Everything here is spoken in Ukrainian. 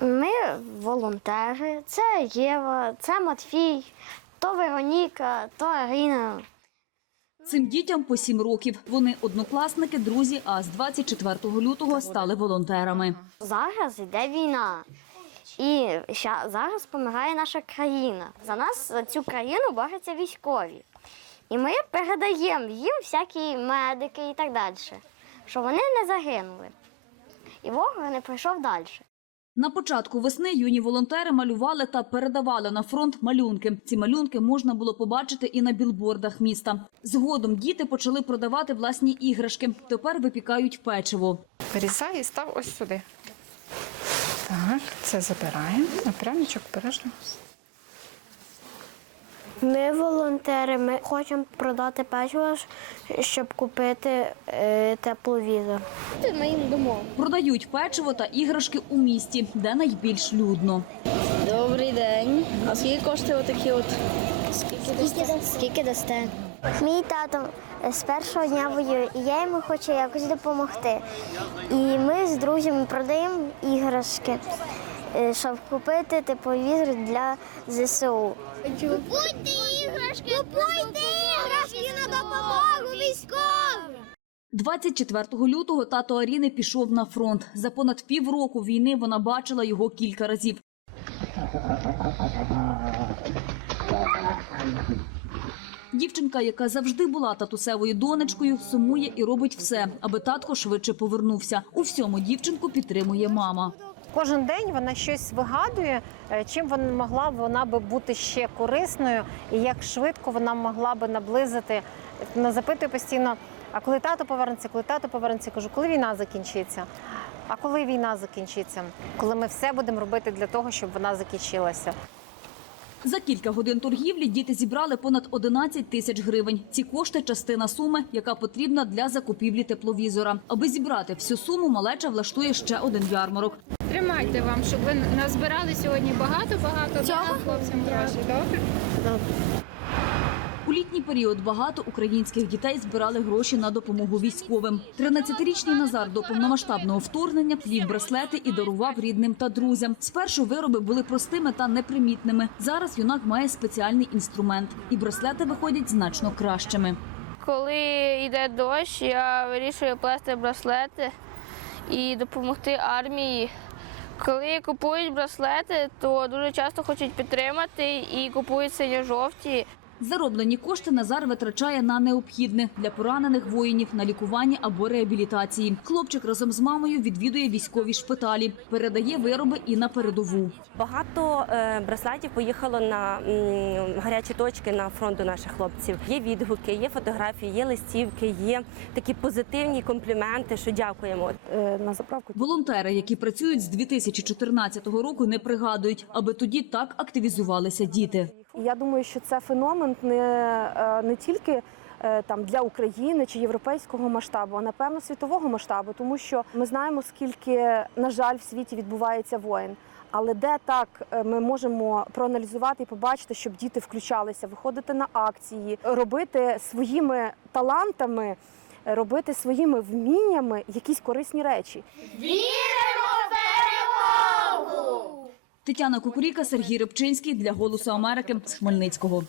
Ми волонтери, це Єва, це Матвій, то Вероніка, то Аріна. Цим дітям по сім років. Вони однокласники, друзі, а з 24 лютого стали волонтерами. Зараз йде війна. І зараз помирає наша країна. За нас за цю країну борються військові. І ми передаємо їм всякі медики і так далі, щоб вони не загинули. І ворог не прийшов далі. На початку весни юні волонтери малювали та передавали на фронт малюнки. Ці малюнки можна було побачити і на білбордах міста. Згодом діти почали продавати власні іграшки. Тепер випікають печиво. Вирізай і став ось сюди. Так, це забираємо. Напрямочок бережно. Ми волонтери, ми хочемо продати печиво, щоб купити е, тепловізор. Ми їм дамо. Продають печиво та іграшки у місті, де найбільш людно. Добрий день. А скільки коштує отакі от? Скільки, скільки дасте? Мій тато з першого дня воює, і я йому хочу якось допомогти. І ми з друзями продаємо іграшки, е, щоб купити тепловізор для ЗСУ. Купуйте іграшки! Купуйте іграшки на допомогу військовим! 24 лютого тато Аріни пішов на фронт. За понад півроку війни вона бачила його кілька разів. Дівчинка, яка завжди була татусевою донечкою, сумує і робить все, аби татко швидше повернувся. У всьому дівчинку підтримує мама. Кожен день вона щось вигадує, е, чим вона могла б вона би бути ще корисною, і як швидко вона могла би наблизити. Вона запитує постійно: а коли тато повернеться, коли тато повернеться, кажу, коли війна закінчиться. А коли війна закінчиться, коли ми все будемо робити для того, щоб вона закінчилася. За кілька годин торгівлі діти зібрали понад 11 тисяч гривень. Ці кошти частина суми, яка потрібна для закупівлі тепловізора. Аби зібрати всю суму, малеча влаштує ще один ярмарок. Тримайте вам, щоб ви назбирали сьогодні багато-багато дати хлопцям гроші. Добре? У літній період багато українських дітей збирали гроші на допомогу військовим. 13-річний Назар до повномасштабного вторгнення плів браслети і дарував рідним та друзям. Спершу вироби були простими та непримітними. Зараз юнак має спеціальний інструмент, і браслети виходять значно кращими. Коли йде дощ, я вирішую плести браслети і допомогти армії. Коли купують браслети, то дуже часто хочуть підтримати і купують синьо-жовті. Зароблені кошти Назар витрачає на необхідне для поранених воїнів на лікування або реабілітації. Хлопчик разом з мамою відвідує військові шпиталі, передає вироби і на передову. Багато е, браслетів поїхало на гарячі точки на фронт до наших хлопців. Є відгуки, є фотографії, є листівки, є такі позитивні компліменти, що дякуємо. На заправку Волонтери, які працюють з 2014 року, не пригадують, аби тоді так активізувалися діти. І Я думаю, що це феномен не, е, не тільки е, там для України чи європейського масштабу, а напевно світового масштабу, тому що ми знаємо, скільки, на жаль, в світі відбувається воїн. Але де так е, ми можемо проаналізувати і побачити, щоб діти включалися, виходити на акції, робити своїми талантами, робити своїми вміннями якісь корисні речі. Тетяна Кукуріка, Сергій Рибчинський для Голосу Америки з Хмельницького.